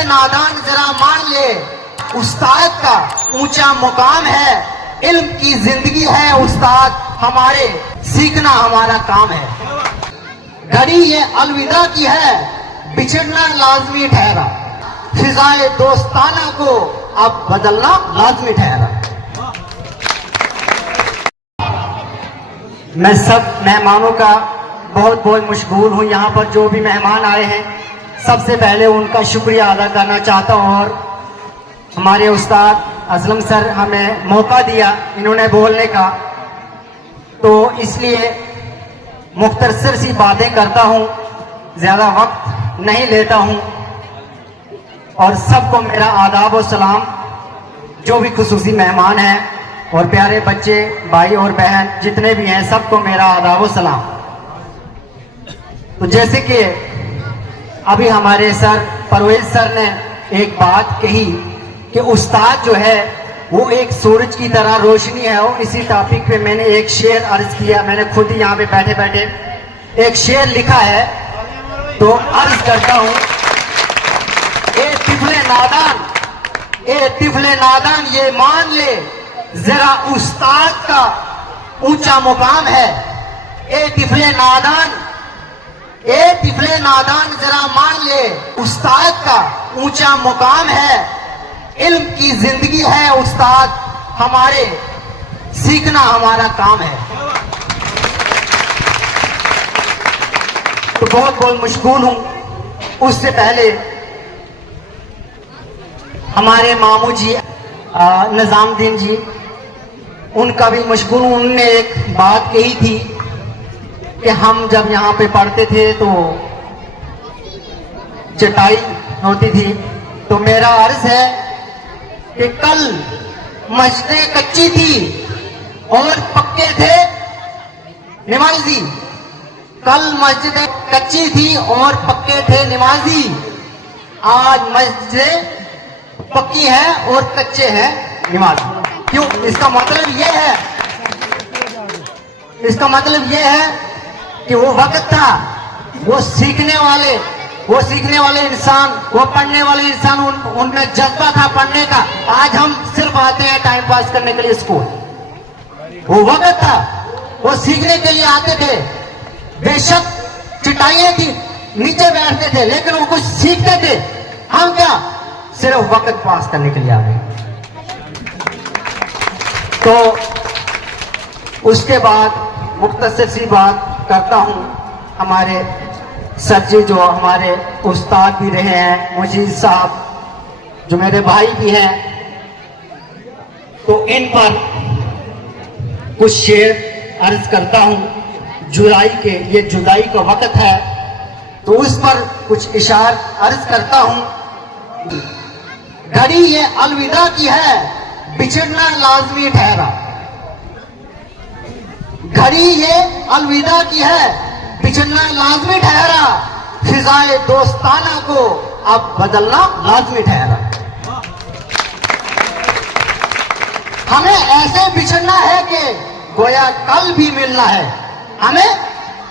तिफले नादान जरा मान ले, उस्ताद का ऊंचा मुकाम है, इल्म की जिंदगी है उस्ताद हमारे, सीखना हमारा काम है। घड़ी ये अलविदा की है, बिछड़ना लाजमी ठहरा, फिजाए दोस्ताना को अब बदलना लाजमी ठहरा। मैं सब मेहमानों का बहुत बहुत मशगूल हूँ। यहाँ पर जो भी मेहमान आए हैं सबसे पहले उनका शुक्रिया अदा करना चाहता हूँ, और हमारे उस्ताद असलम सर हमें मौका दिया इन्होंने बोलने का, तो इसलिए मुख्तसर सी बातें करता हूँ, ज़्यादा वक्त नहीं लेता हूँ। और सबको मेरा आदाब और सलाम, जो भी खुसूसी मेहमान हैं और प्यारे बच्चे भाई और बहन जितने भी हैं सबको मेरा आदाब और सलाम। तो जैसे कि अभी हमारे सर परवेज सर ने एक बात कही कि उस्ताद जो है वो एक सूरज की तरह रोशनी है, और इसी टॉपिक पे मैंने एक शेर अर्ज किया। मैंने खुद ही यहाँ पे बैठे बैठे एक शेर लिखा है, तो अर्ज करता हूँ। ए तिफले नादान ये मान ले, जरा उस्ताद का ऊंचा मुकाम है। ए तिफले नादान जरा मान ले, उस्ताद का ऊंचा मुकाम है, इल्म की जिंदगी है उस्ताद हमारे, सीखना हमारा काम है। तो बहुत बहुत मशगूल हूं। उससे पहले हमारे मामू जी निजामुद्दीन जी, उनका भी मशगूल हूं। उन्होंने एक बात कही थी कि हम जब यहाँ पे पढ़ते थे तो चटाई होती थी, तो मेरा अर्ज है कि कल मस्जिदें कच्ची थी और पक्के थे नमाजी। कल मस्जिदें कच्ची थी और पक्के थे नमाजी, आज मस्जिदें पक्की है और कच्चे हैं नमाजी। क्यों? इसका मतलब ये है कि वो वक्त था, वो सीखने वाले इंसान, वो पढ़ने वाले इंसान, उनमें जज्बा था पढ़ने का। आज हम सिर्फ आते हैं टाइम पास करने के लिए स्कूल। वो वक्त था, वो सीखने के लिए आते थे। बेशक चटाइयां थी, नीचे बैठते थे, लेकिन वो कुछ सीखते थे। हम क्या सिर्फ वक्त पास करने के लिए आ गए। तो उसके बाद मुख्तसर सी बात करता हूं। हमारे सर जी जो हमारे उस्ताद भी रहे हैं, मुजीद साहब जो मेरे भाई भी हैं, तो इन पर कुछ शेर अर्ज करता हूं। जुदाई का वक्त है, तो उस पर कुछ इशार अर्ज करता हूं। घड़ी ये अलविदा की है, बिछड़ना लाजमी ठहरा। घड़ी ये अलविदा की है, बिछड़ना लाजमी ठहरा, फिजाए दोस्ताना को अब बदलना लाजमी ठहरा। हमें ऐसे बिछड़ना है कि गोया कल भी मिलना है। हमें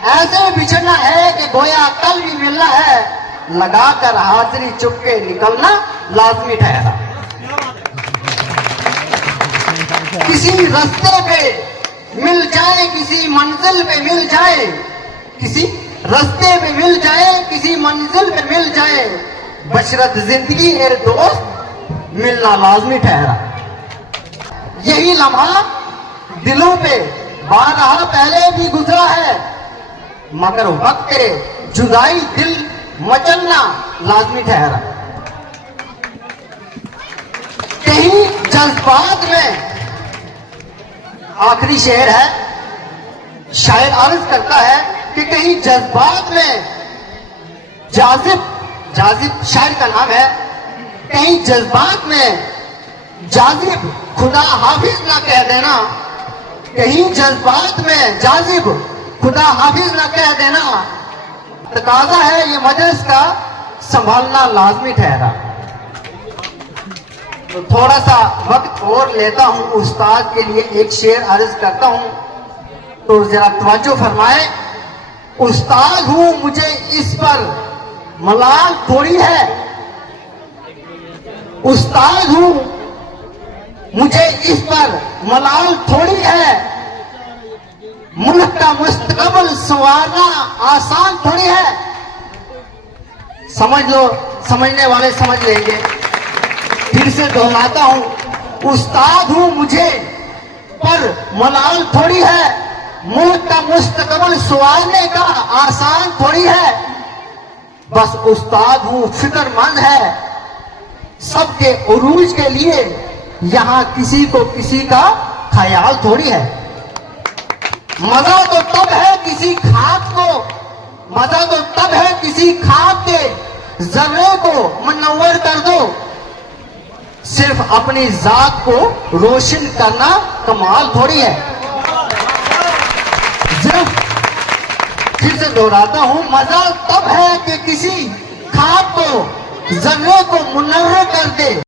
ऐसे बिछड़ना है कि गोया कल भी मिलना है, लगाकर हाजिरी चुपके निकलना लाजमी ठहरा। किसी रास्ते पे मिल जाए, किसी मंजिल पे मिल जाए, किसी रास्ते पे मिल जाए, किसी मंजिल पे मिल जाए, बशरत जिंदगी ए दोस्त मिलना लाजमी ठहरा। यही लम्हा दिलों पे बारहा पहले भी गुजरा है, मगर वक्त जुदाई दिल मचलना लाजमी ठहरा। कहीं जज्बात में, आखिरी शेर है, शायर अर्ज करता है कि कहीं जज्बात में जाजिब शायर का नाम है, कहीं जज्बात में जाजिब खुदा हाफिज ना कह देना, कहीं जज्बात में जाजिब खुदा हाफिज ना कह देना, तकाजा है ये मजलिस का संभालना लाजमी ठहरा। तो थोड़ा सा वक्त और लेता हूं, उस्ताद के लिए एक शेर अर्ज करता हूं, तो जरा तवज्जो फरमाए। उस्ताद हूं मुझे इस पर मलाल थोड़ी है, उस्ताद हूं, मुझे इस पर मलाल थोड़ी है। मुल्क का मुस्तकबिल संवारना आसान थोड़ी है। समझ लो, समझने वाले समझ लेंगे। फिर से दोहराता हूं, उस्ताद हूं मुझे पर मलाल थोड़ी है। मुल्क का मुस्तकबिल संवारने का आसान थोड़ी है। बस उस्ताद हूं, फिक्रमंद है सबके उरूज के लिए। यहां किसी को किसी का ख्याल थोड़ी है। मजा तो तब है किसी खाक को, मजा तो तब है किसी खाक के जर्रे को मुनव्वर कर दो। सिर्फ अपनी जात को रोशन करना कमाल थोड़ी है। सिर्फ फिर से दोहराता हूं, मजा तब है कि किसी खाक को जर्रे को मुनव्वर कर दे।